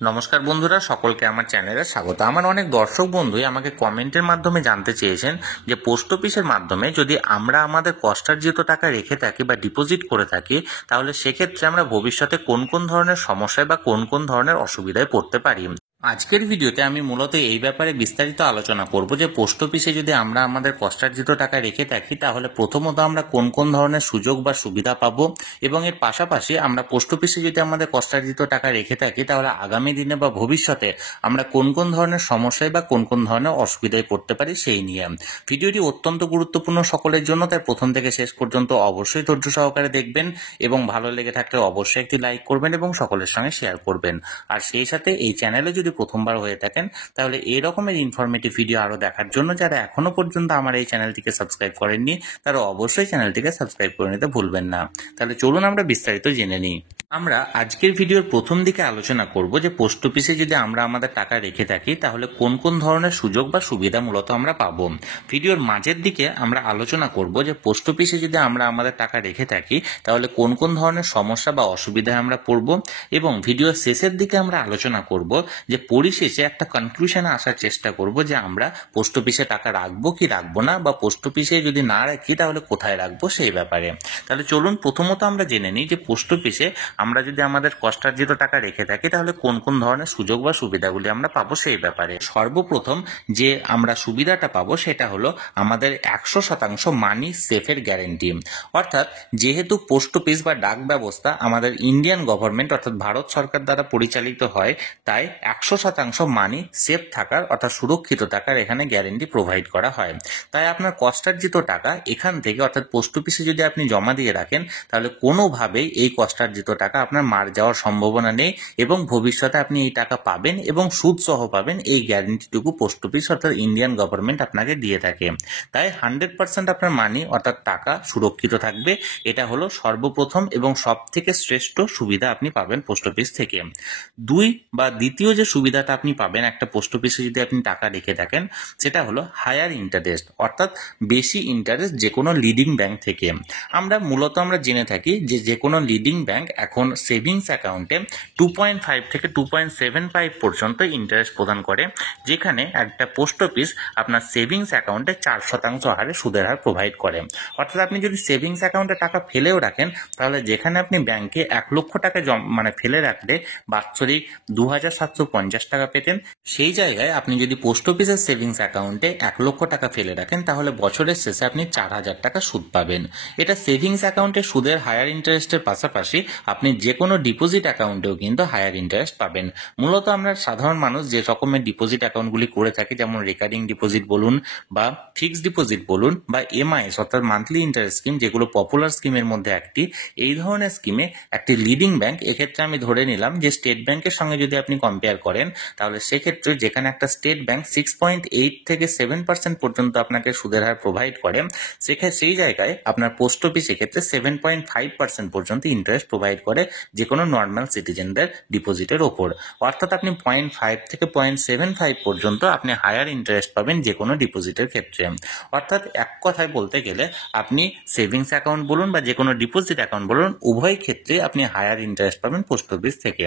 নমস্কার বন্ধুরা, সকলকে আমার চ্যানেলে স্বাগত। আমার অনেক দর্শক বন্ধুই আমাকে কমেন্টের মাধ্যমে জানতে চেয়েছেন যে পোস্ট অফিসের মাধ্যমে যদি আমরা আমাদের কষ্টার্জিত টাকা রেখে থাকি বা ডিপোজিট করে থাকি, তাহলে সেক্ষেত্রে আমরা ভবিষ্যতে কোন কোন ধরনের সমস্যায় বা কোন কোন ধরনের অসুবিধায় পড়তে পারি। আজকের ভিডিওতে আমি মূলত এই ব্যাপারে বিস্তারিত আলোচনা করব যে পোস্ট অফিসে যদি আমরা আমাদের কষ্টার্জিত টাকা রেখে থাকি, তাহলে প্রথমত আমরা কোন কোন ধরনের সুযোগ বা সুবিধা পাবো, এবং এর পাশাপাশি আমরা পোস্ট অফিসে যদি আমাদের কষ্টার্জিত টাকা রেখে থাকি, তাহলে আগামী দিনে বা ভবিষ্যতে আমরা কোন কোন ধরনের সমস্যায় বা কোন কোন ধরনের অসুবিধায় পড়তে পারি সেই নিয়ে। ভিডিওটি অত্যন্ত গুরুত্বপূর্ণ সকলের জন্য, তাই প্রথম থেকে শেষ পর্যন্ত অবশ্যই ধৈর্য সহকারে দেখবেন এবং ভালো লেগে থাকলে অবশ্যই একটি লাইক করবেন এবং সকলের সঙ্গে শেয়ার করবেন। আর সেই সাথে এই চ্যানেলে যদি প্রথমবার হয়ে থাকেন, তাহলে এই রকমের ইনফরমেটিভ ভিডিও আরো দেখার জন্য যারা এখনো পর্যন্ত আমার এই চ্যানেলটিকে সাবস্ক্রাইব করেননি, তারা অবশ্যই চ্যানেলটিকে সাবস্ক্রাইব করে নিতে ভুলবেন না। তাহলে চলুন আমরা বিস্তারিত জেনে নিই। আমরা আজকের ভিডিওর প্রথম দিকে আলোচনা করব যে পোস্ট অফিসে যদি আমরা আমাদের টাকা রেখে থাকি, তাহলে কোন কোন ধরনের সুযোগ বা সুবিধা মূলত আমরা পাবো। ভিডিওর মাঝের দিকে আমরা আলোচনা করব যে পোস্ট অফিসে যদি আমরা আমাদের টাকা রেখে থাকি, তাহলে কোন কোন ধরনের সমস্যা বা অসুবিধায় আমরা পড়ব, এবং ভিডিওর শেষের দিকে আমরা আলোচনা করব যে পরিশেষে একটা কনক্লুশনে আসার চেষ্টা করব যে আমরা পোস্ট অফিসে টাকা রাখবো কি রাখবো না, বা পোস্ট অফিসে যদি না রাখি তাহলে কোথায় রাখবো সেই ব্যাপারে। তাহলে চলুন প্রথমত আমরা জেনে নিই যে পোস্ট অফিসে আমরা যদি আমাদের কষ্টার্জিত টাকা রেখে থাকি, তাহলে কোন কোন ধরনের সুযোগ বা সুবিধাগুলি আমরা পাবো সেই ব্যাপারে। সর্বপ্রথম যে আমরা সুবিধাটা পাবো সেটা হলো আমাদের 100% মানি সেফের গ্যারেন্টি। অর্থাৎ যেহেতু পোস্ট অফিস বা ডাক ব্যবস্থা আমাদের ইন্ডিয়ান গভর্নমেন্ট অর্থাৎ ভারত সরকার দ্বারা পরিচালিত হয়, তাই 100% মানি সেফ থাকার অর্থাৎ সুরক্ষিত থাকার এখানে গ্যারেন্টি প্রোভাইড করা হয়। তাই আপনার কষ্টার্জিত টাকা এখান থেকে অর্থাৎ পোস্ট অফিসে যদি আপনি জমা দিয়ে রাখেন, তাহলে কোনোভাবেই এই কষ্টার্জিত টাকা আপনার মার যাওয়ার সম্ভাবনা নেই, এবং ভবিষ্যতে আপনি এই টাকা পাবেন এবং সুদ সহ পাবেন, এই গ্যারেন্টিটুকু পোস্ট অফিস অর্থাৎ ইন্ডিয়ান গভর্নমেন্ট আপনাকে দিয়ে থাকে। তাই 100% আপনার মানি অর্থাৎ টাকা সুরক্ষিত থাকবে। এটা হলো সর্বপ্রথম এবং সব থেকে শ্রেষ্ঠ সুবিধা আপনি পাবেন পোস্ট অফিস থেকে। দ্বিতীয় যে সুবিধাটা আপনি পাবেন একটা পোস্ট অফিসে যদি আপনি টাকা রেখে থাকেন, সেটা হলো হায়ার ইন্টারেস্ট, অর্থাৎ বেশি ইন্টারেস্ট যে কোনো লিডিং ব্যাংক থেকে। আমরা জেনে থাকি যে কোনো লিডিং ব্যাংক এখন সেভিংস অ্যাকাউন্টে 2.5 থেকে 2.75 পর্যন্ত ইন্টারেস্ট প্রদান করে, যেখানে একটা পোস্ট অফিস আপনার সেভিংস অ্যাকাউন্টে 4% হারে সুদের হার প্রোভাইড করে। অর্থাৎ আপনি যদি সেভিংস অ্যাকাউন্টে টাকা ফেলেও রাখেন, তাহলে যেখানে আপনি ব্যাংকে 1 লক্ষ টাকা ফেলে রাখলে বাৎসরিক 2,750 টাকা পেতেন, সেই জায়গায় আপনি যদি পোস্ট অফিসের সেভিংস অ্যাকাউন্টে 1 লক্ষ টাকা ফেলে রাখেন, তাহলে বছরের শেষে আপনি 4,000 টাকা সুদ পাবেন। এটা সেভিংস অ্যাকাউন্টে সুদের হায়ার ইন্টারেস্টের পাশাপাশি আপনি যে কোনো ডিপোজিট অ্যাকাউন্টেও কিন্তু হায়ার ইন্টারেস্ট পাবেন। মূলত আমরা সাধারণ মানুষ যে রকমের ডিপোজিট অ্যাকাউন্টগুলি করে থাকি, যেমন রেকারিং ডিপোজিট বলুন বা ফিক্সড ডিপোজিট বলুন বা এমআইএস অর্থাৎ মান্থলি ইন্টারেস্ট স্কিম, যেগুলো পপুলার স্কিমের মধ্যে একটি, এই ধরনের স্কিমে একটি লিডিং ব্যাংক, এক্ষেত্রে আমি ধরে নিলাম যে স্টেট ব্যাংকের সঙ্গে যদি আপনি কম্পেয়ার করেন, তাহলে সেক্ষেত্রে যেখানে একটা স্টেট ব্যাংক 6.8 থেকে 7% পর্যন্ত আপনাকে সুদের হার প্রোভাইড করে, সেই জায়গায় আপনার পোস্ট অফিস এক্ষেত্রে 7.5% পর্যন্ত ইন্টারেস্ট প্রোভাইড করে যে কোনো নর্মাল সিটিজেনদের ডিপোজিটের ওপর। অর্থাৎ আপনি 0.5 থেকে 0.75 পর্যন্ত আপনি হায়ার ইন্টারেস্ট পাবেন যে কোনো ডিপোজিটের ক্ষেত্রে। অর্থাৎ এক কথায় বলতে গেলে আপনি সেভিংস অ্যাকাউন্ট বলুন বা যে কোনো ডিপোজিট অ্যাকাউন্ট বলুন, উভয় ক্ষেত্রে আপনি হায়ার ইন্টারেস্ট পাবেন পোস্ট অফিস থেকে।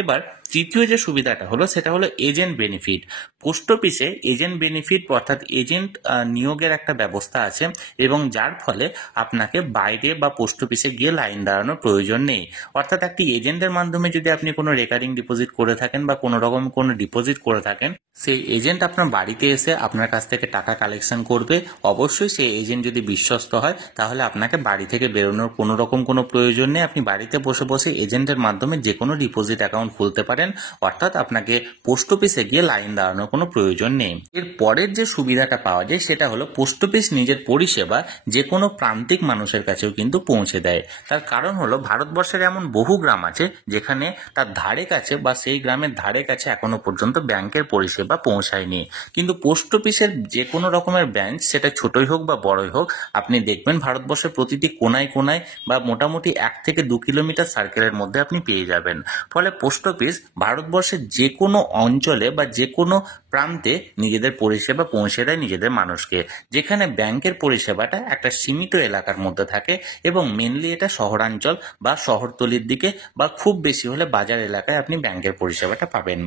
এবার তৃতীয় যে সুবিধাটা হলো সেটা হলো এজেন্ট বেনিফিট। পোস্ট অফিসে এজেন্ট বেনিফিট অর্থাৎ এজেন্ট নিয়োগের একটা ব্যবস্থা আছে, এবং যার ফলে আপনাকে বাইরে বা পোস্ট অফিসে গিয়ে লাইন দাঁড়ানোর প্রয়োজন নেই। অর্থাৎ একটি এজেন্টের মাধ্যমে যদি আপনি কোনো রেকারিং ডিপোজিট করে থাকেন বা কোনো রকম কোনো ডিপোজিট করে থাকেন, সেই এজেন্ট আপনার বাড়িতে এসে আপনার কাছ থেকে টাকা কালেকশন করবে। অবশ্যই সেই এজেন্ট যদি বিশ্বস্ত হয়, তাহলে আপনাকে বাড়ি থেকে বেরোনোর কোনো রকম কোনো প্রয়োজন নেই। আপনি বাড়িতে বসে বসে এজেন্টের মাধ্যমে যে কোনো ডিপোজিট অ্যাকাউন্ট খুলতে পারেন, অর্থাৎ আপনাকে পোস্ট অফিসে গিয়ে লাইন দাঁড়ানোর কোনো প্রয়োজন নেই। এর পরের যে সুবিধাটা পাওয়া যায় সেটা হলো পোস্ট অফিস নিজের পরিষেবা যে কোনো প্রান্তিক মানুষের কাছেও কিন্তু পৌঁছে দেয়। তার কারণ হলো ভারতবর্ষের এমন বহু গ্রাম আছে যেখানে তার ধারে কাছে বা সেই গ্রামের ধারে কাছে এখনো পর্যন্ত ব্যাংকের পরিষেবা পৌঁছায়নি, কিন্তু পোস্ট অফিসের যে কোনো রকমের ব্রাঞ্চ, সেটা ছোটই হোক বা বড়ই হোক, আপনি দেখবেন ভারতবর্ষের প্রতিটি কোনায় কোনায় বা মোটামুটি 1 থেকে 2 কিলোমিটার সার্কেলের মধ্যে আপনি পেয়ে যাবেন। ফলে পোস্ট অফিস ভারতবর্ষের যে কোনো অঞ্চলে বা যে কোনো প্রান্তে নিজেদের পরিষেবা পৌঁছে দেয় নিজেদের মানুষকে, যেখানে ব্যাংকের পরিষেবাটা একটা সীমিত এলাকার মধ্যে থাকে এবং মেনলি এটা শহরাঞ্চল বা শহরতলির দিকে বা খুব বেশি হলে বাজার এলাকায় আপনি ব্যাংকের পরিষেবাটা পাবেন।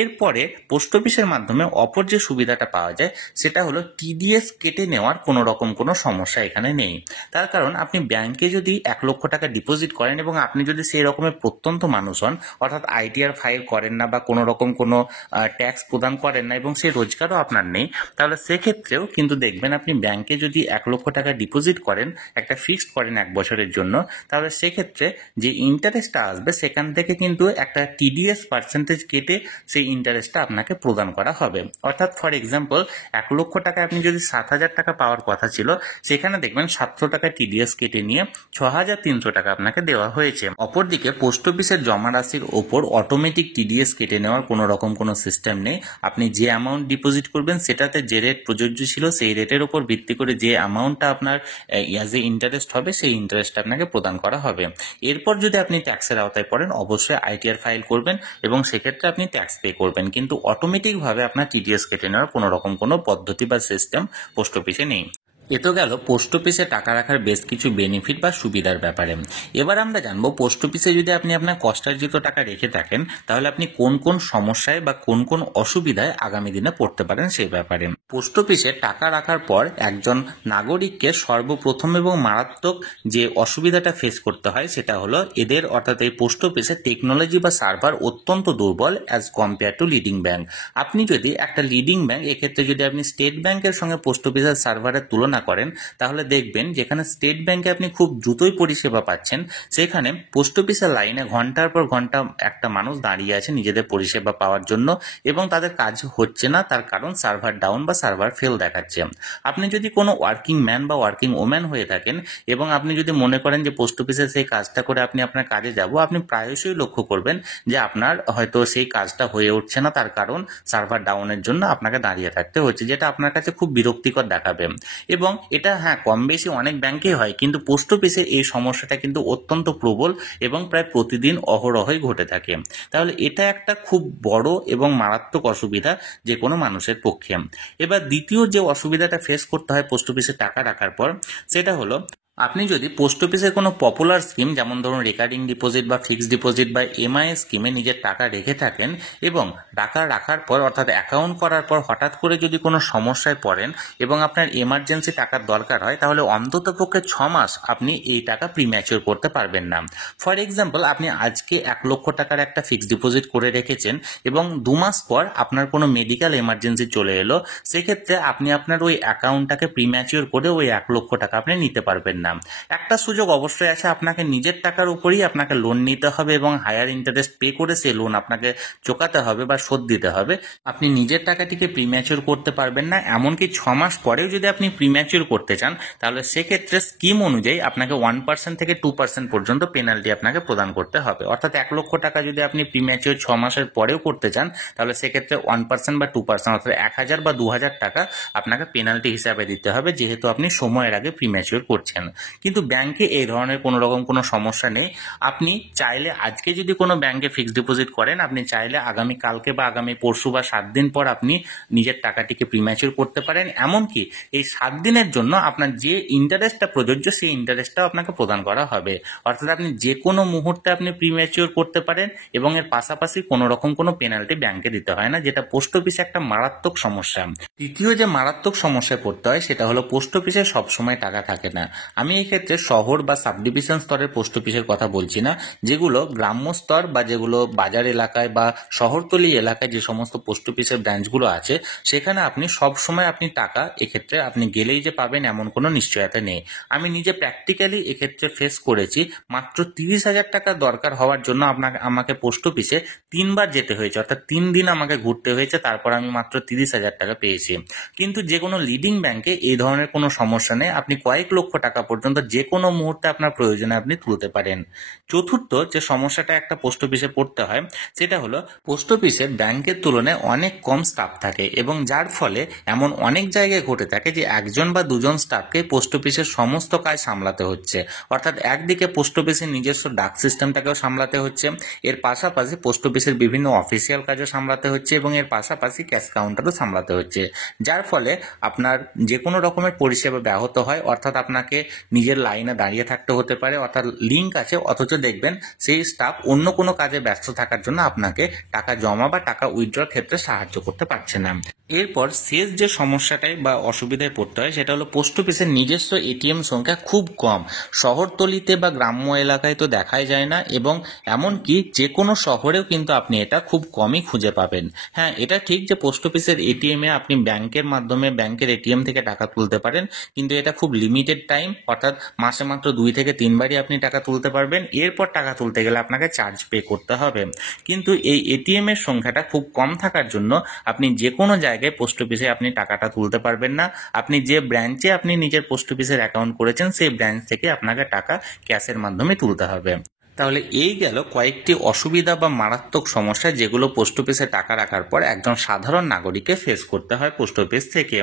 এরপরে পোস্ট অফিসের মাধ্যমে অপর যে সুবিধাটা পাওয়া যায় সেটা হলো টিডিএস কেটে নেওয়ার কোনো রকম কোনো সমস্যা এখানে নেই। তার কারণ আপনি ব্যাংকে যদি 1 লক্ষ টাকা ডিপোজিট করেন এবং আপনি যদি সেই রকমের প্রত্যন্ত মানুষ হন, অর্থাৎ আইটিআর ফাইল করেন না বা কোনো রকম কোনো ট্যাক্স প্রদান করেন না এবং সেই রোজগারও আপনার নেই, তাহলে সেক্ষেত্রেও কিন্তু দেখবেন আপনি ব্যাংকে যদি 1 লক্ষ টাকা ডিপোজিট করেন, একটা ফিক্সড করেন 1 বছরের জন্য, তাহলে সেক্ষেত্রে যে ইন্টারেস্টটা আসবে সেখান থেকে কিন্তু একটা টিডিএস পার্সেন্টেজ কেটে সেই ইন্টারেস্টটা আপনাকে প্রদান করা হবে। অর্থাৎ ফর এক্সাম্পল 1 লক্ষ টাকা আপনি যদি 7,000 টাকা পাওয়ার কথা ছিল, সেখানে দেখবেন 700 টাকা টিডিএস কেটে নিয়ে 6,300 টাকা আপনাকে দেওয়া হয়েছে। অপরদিকে পোস্ট অফিসের জমা রাশির ওপর অটোমেটিক টিডিএস কেটে নেওয়ার কোনো রকম কোনো সিস্টেম নেই। আপনি যে অ্যামাউন্ট ডিপোজিট করবেন সেটাতে যে রেট প্রযোজ্য ছিল সেই রেটের উপর ভিত্তি করে যে অ্যামাউন্টটা আপনার অ্যাজ এ ইন্টারেস্ট হবে সেই ইন্টারেস্ট আপনাকে প্রদান করা হবে। এরপর যদি আপনি ট্যাক্সের আওতায় পড়েন, অবশ্যই আইটিআর ফাইল করবেন এবং সেক্ষেত্রে আপনি ট্যাক্স পে করবেন, কিন্তু অটোমেটিকভাবে আপনার টিডিএস কেটে নেওয়ার কোনো রকম কোনো পদ্ধতি বা সিস্টেম পোস্ট অফিসে নেই। এ তো গেল পোস্ট অফিসে টাকা রাখার বেশ কিছু বেনিফিট বা সুবিধার ব্যাপারে। এবার আমরা জানবো পোস্ট অফিসে যদি আপনি আপনার কষ্টার্জিত টাকা রেখে থাকেন তাহলে আপনি কোন কোন সমস্যায় বা কোন কোন অসুবিধায় আগামী দিনে পড়তে পারেন সেই ব্যাপারে। পোস্ট অফিসে টাকা রাখার পর একজন নাগরিককে সর্বপ্রথম এবং মারাত্মক যে অসুবিধাটা ফেস করতে হয় সেটা হলো এদের, অর্থাৎ এই পোস্ট অফিসে টেকনোলজি বা সার্ভার অত্যন্ত দুর্বল as compare to leading bank. আপনি যদি একটা লিডিং ব্যাংক, এক্ষেত্রে যদি আপনি স্টেট ব্যাংকের সঙ্গে পোস্ট অফিসের সার্ভারের তুলনা করেন তাহলে দেখবেন যেখানে স্টেট ব্যাংকে আপনি খুব দ্রুতই পরিষেবা পাচ্ছেন, সেখানে পোস্ট অফিসের লাইনে ঘন্টার পর ঘন্টা একটা মানুষ দাঁড়িয়ে আছে নিজেদের পরিষেবা পাওয়ার জন্য এবং তাদের কাজ হচ্ছে না, তার কারণ সার্ভার ডাউন বা সার্ভার ফেল দেখাচ্ছে। আপনি যদি কোনো ওয়ার্কিং ম্যান বা ওয়ার্কিং ওম্যান হয়ে থাকেন এবং আপনি যদি মনে করেন যে পোস্ট অফিসে সেই কাজটা করে আপনি আপনার কাজে যাব, আপনি প্রায়শই লক্ষ্য করবেন যে আপনার হয়তো সেই কাজটা হয়ে উঠছে না, তার কারণ সার্ভার ডাউনের জন্য আপনাকে দাঁড়িয়ে থাকতে হচ্ছে, যেটা আপনার কাছে খুব বিরক্তিকর দেখাবে। এবং এটা কম বেশি অনেক ব্যাংকেই হয়, কিন্তু পোস্ট অফিসে এই সমস্যাটা কিন্তু অত্যন্ত প্রবল এবং প্রায় প্রতিদিন অহরহই ঘটে থাকে। তাহলে এটা একটা খুব বড় এবং মারাত্মক অসুবিধা যে কোনো মানুষের পক্ষে। এবার দ্বিতীয় যে অসুবিধাটা ফেস করতে হয় পোস্ট অফিসে টাকা রাখার পর সেটা হলো আপনি যদি পোস্ট অফিসের কোনো পপুলার স্কিম, যেমন ধরুন রেকারিং ডিপোজিট বা ফিক্সড ডিপোজিট বা এমআইএস স্কিমে নিজের টাকা রেখে থাকেন এবং টাকা রাখার পর অর্থাৎ অ্যাকাউন্ট করার পর হঠাৎ করে যদি কোনো সমস্যায় পড়েন এবং আপনার এমার্জেন্সি টাকার দরকার হয়, তাহলে অন্তত পক্ষে 6 মাস আপনি এই টাকা প্রিম্যাচিওর করতে পারবেন না। ফর এক্সাম্পল, আপনি আজকে 1 লক্ষ টাকার একটা ফিক্সড ডিপোজিট করে রেখেছেন এবং 2 মাস পর আপনার কোনো মেডিকেল এমার্জেন্সি চলে এলো, সেক্ষেত্রে আপনি আপনার ওই অ্যাকাউন্টটাকে প্রিম্যাচিওর করে ওই 1 লক্ষ টাকা আপনি নিতে পারবেন না। একটা সুযোগ অবশ্যই আছে, আপনাকে নিজের টাকার উপরেই আপনাকে লোন নিতে হবে এবং হায়ার ইন্টারেস্ট পে করে সেই লোন আপনাকে চোকাতে হবে বা শোধ দিতে হবে। আপনি নিজের টাকাটিকে প্রিম্যাচিওর করতে পারবেন না, এমনকি 6 মাস পরেও যদি আপনি প্রিম্যাচিওর করতে চান তাহলে সেক্ষেত্রে স্কিম অনুযায়ী আপনাকে 1% থেকে 2% পর্যন্ত পেনাল্টি আপনাকে প্রদান করতে হবে। অর্থাৎ 1 লক্ষ টাকা যদি আপনি প্রিম্যাচিওর 6 মাসের পরেও করতে চান তাহলে সেক্ষেত্রে 1% বা 2% অর্থাৎ 1,000 বা 2,000 টাকা আপনাকে পেনাল্টি হিসাবে দিতে হবে, যেহেতু আপনি সময়ের আগে প্রিম্যাচিওর করছেন। কিন্তু ব্যাংকে এই ধরনের কোনো রকম কোনো সমস্যা নেই। আপনি চাইলে আজকে যদি কোনো ব্যাংকে ফিক্সড ডিপোজিট করেন, আপনি চাইলে আগামী কালকে বা আগামী পরশু বা 7 দিন পর আপনি নিজের টাকাটিকে প্রিম্যাচিওর করতে পারেন। এমনকি এই 7 দিনের জন্য আপনার যে ইন্টারেস্টটা প্রযোজ্য সেই ইন্টারেস্টটাও আপনাকে প্রদান করা হবে। অর্থাৎ আপনি যে কোনো মুহূর্তে আপনি প্রিম্যাচিওর করতে পারেন এবং এর পাশাপাশি কোনো রকম কোনো পেনাল্টি ব্যাংকে দিতে হয় না, যেটা পোস্ট অফিসে একটা মারাত্মক সমস্যা। তৃতীয় যে মারাত্মক সমস্যায় পড়তে হয় সেটা হলো পোস্ট অফিসে সবসময় টাকা থাকে না। আমি এক্ষেত্রে শহর বা সাব ডিভিশন স্তরের পোস্ট অফিসের কথা বলছি না, যেগুলো গ্রাম্য স্তর বা যেগুলো বাজার এলাকায় বা শহরতলি এলাকায় যে সমস্ত পোস্ট অফিসের ব্রাঞ্চগুলো আছে সেখানে আপনি সব সময় আপনি টাকা এক্ষেত্রে আপনি গেলেই যে পাবেন এমন কোনো নিশ্চয়তা নেই। আমি নিজে প্র্যাকটিক্যালি এক্ষেত্রে ফেস করেছি। মাত্র 30,000 টাকা দরকার হওয়ার জন্য আমাকে পোস্ট অফিসে 3 বার যেতে হয়েছে, অর্থাৎ 3 দিন আমাকে ঘুরতে হয়েছে, তারপর আমি মাত্র 30,000 টাকা পেয়েছি। কিন্তু যে কোনো লিডিং ব্যাংকে এই ধরনের কোনো সমস্যা নেই, আপনি কয়েক লক্ষ টাকা পর্যন্ত যে কোনো মুহূর্তে আপনার প্রয়োজনে আপনি তুলতে পারেন। চতুর্থ যে সমস্যাটা একটা পোস্ট অফিসে পড়তে হয় সেটা হলো পোস্ট অফিসে ব্যাংকের তুলনায় অনেক কম স্টাফ থাকে এবং যার ফলে এমন অনেক জায়গায় ঘটে থাকে যে একজন বা দুজন স্টাফকে পোস্ট অফিসের সমস্ত কাজ সামলাতে হচ্ছে। অর্থাৎ একদিকে পোস্ট অফিসের নিজস্ব ডাক সিস্টেমটাকেও সামলাতে হচ্ছে, এর পাশাপাশি পোস্ট অফিসের বিভিন্ন অফিসিয়াল কাজও সামলাতে হচ্ছে এবং এর পাশাপাশি ক্যাশ কাউন্টারও সামলাতে হচ্ছে, যার ফলে আপনার যে কোনো রকমের পরিষেবা ব্যাহত হয়। অর্থাৎ আপনাকে নিজের লাইনে দাঁড়িয়ে থাকতে হতে পারে, অর্থাৎ লিঙ্ক আছে অথচ দেখবেন সেই স্টাফ অন্য কোনো কাজে ব্যস্ত থাকার জন্য আপনাকে টাকা জমা বা টাকা উইথড্রর ক্ষেত্রে সাহায্য করতে পারছে না। এরপর শেষ যে সমস্যাটায় বা অসুবিধায় পড়তে হয় সেটা হলো পোস্ট অফিসের নিজস্ব এটিএম সংখ্যা খুব কম। শহরতলিতে বা গ্রাম্য এলাকায় তো দেখাই যায় না এবং এমনকি যে কোনো শহরেও কিন্তু আপনি এটা খুব কমই খুঁজে পাবেন। হ্যাঁ, এটা ঠিক যে পোস্ট অফিসের এটিএমে আপনি ব্যাংকের মাধ্যমে ব্যাংকের এটিএম থেকে টাকা তুলতে পারেন, কিন্তু এটা খুব লিমিটেড টাইম, অর্থাৎ মাসে মাত্র 2 থেকে 3 বারই আপনি টাকা তুলতে পারবেন। এরপর টাকা তুলতে গেলে আপনাকে চার্জ পে করতে হবে। কিন্তু এই এটিএম এর সংখ্যাটা খুব কম থাকার জন্য আপনি যে কোনো জায়গায় পোস্ট অফিসে আপনি টাকাটা তুলতে পারবেন না। আপনি যে ব্রাঞ্চে আপনি নিজের পোস্ট অফিসের অ্যাকাউন্ট করেছেন সেই ব্রাঞ্চ থেকে আপনাকে টাকা ক্যাশের মাধ্যমে তুলতে হবে। তাহলে এই গেল কয়েকটি অসুবিধা বা মারাত্মক সমস্যা যেগুলো পোস্ট অফিসে টাকা রাখার পর একজন সাধারণ নাগরিককে ফেস করতে হয় পোস্ট অফিস থেকে।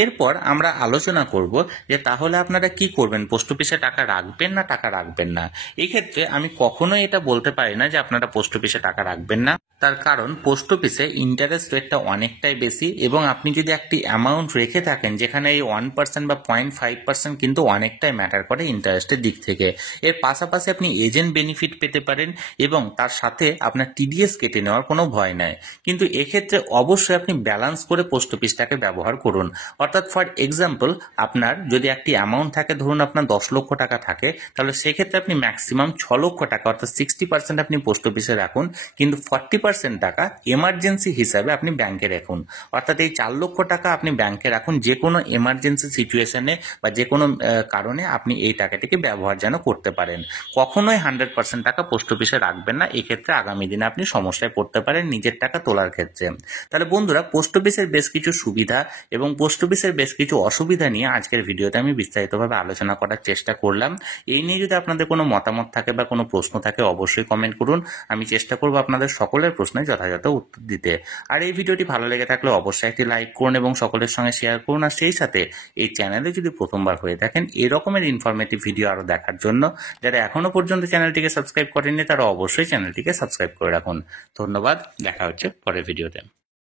এরপর আমরা আলোচনা করব যে তাহলে আপনারা কি করবেন, পোস্ট অফিসে টাকা রাখবেন না টাকা রাখবেন না। এই ক্ষেত্রে আমি কখনোই এটা বলতে পারি না যে আপনারা পোস্ট অফিসে টাকা রাখবেন না, তার কারণ পোস্ট অফিসে ইন্টারেস্ট রেটটা অনেকটাই বেশি এবং আপনি যদি একটি অ্যামাউন্ট রেখে থাকেন যেখানে এই 1% বা 0.5% কিন্তু অনেকটাই ম্যাটার করে ইন্টারেস্টের দিক থেকে। এর পাশাপাশি আপনি এজেন্ট বেনিফিট পেতে পারেন এবং তার সাথে আপনার টিডিএস কেটে নেওয়ার কোনো ভয় নাই। কিন্তু এক্ষেত্রে অবশ্যই আপনি ব্যালেন্স করে পোস্ট অফিসটাকে ব্যবহার করুন। অর্থাৎ ফর এক্সাম্পল, আপনার যদি একটি অ্যামাউন্ট থাকে, ধরুন আপনার 10 লক্ষ টাকা থাকে, তাহলে সেক্ষেত্রে আপনি ম্যাক্সিমাম 6 লক্ষ টাকা অর্থাৎ 60% আপনি পোস্ট অফিসে রাখুন, কিন্তু 40% টাকা এমার্জেন্সি হিসাবে আপনি ব্যাংকে রাখুন। অর্থাৎ এই 4 লক্ষ টাকা আপনি ব্যাংকে রাখুন, যে কোনো এমার্জেন্সি সিচুয়েশনে বা যে কোনো কারণে আপনি এই টাকাটিকে ব্যবহার যেন করতে পারেন। কখনোই 100% টাকা পোস্ট অফিসে রাখবেন না, এক্ষেত্রে আগামী দিনে আপনি সমস্যায় পড়তে পারেন নিজের টাকা তোলার ক্ষেত্রে। তাহলে বন্ধুরা, পোস্ট অফিসের বেশ কিছু সুবিধা এবং পোস্ট অফিসের বেশ কিছু অসুবিধা নিয়ে আজকের ভিডিওতে আমি বিস্তারিতভাবে আলোচনা করার চেষ্টা করলাম। এই নিয়ে যদি আপনাদের কোনো মতামত থাকে বা কোনো প্রশ্ন থাকে অবশ্যই কমেন্ট করুন, আমি চেষ্টা করব আপনাদের সকলের প্রশ্নের যথাযথ উত্তর দিতে। আর এই ভিডিওটি ভালো লেগে থাকলে অবশ্যই একটি লাইক করুন এবং সকলের সঙ্গে শেয়ার করুন। আর সেই সাথে এই চ্যানেলে যদি প্রথমবার হয়ে থাকেন এই রকমের ইনফরমেটিভ ভিডিও আরও দেখার জন্য, যারা এখনো পর্যন্ত চ্যানেলটিকে সাবস্ক্রাইব করেননি তারা অবশ্যই চ্যানেলটিকে সাবস্ক্রাইব করে রাখুন। ধন্যবাদ, দেখা হচ্ছে পরের ভিডিওতে।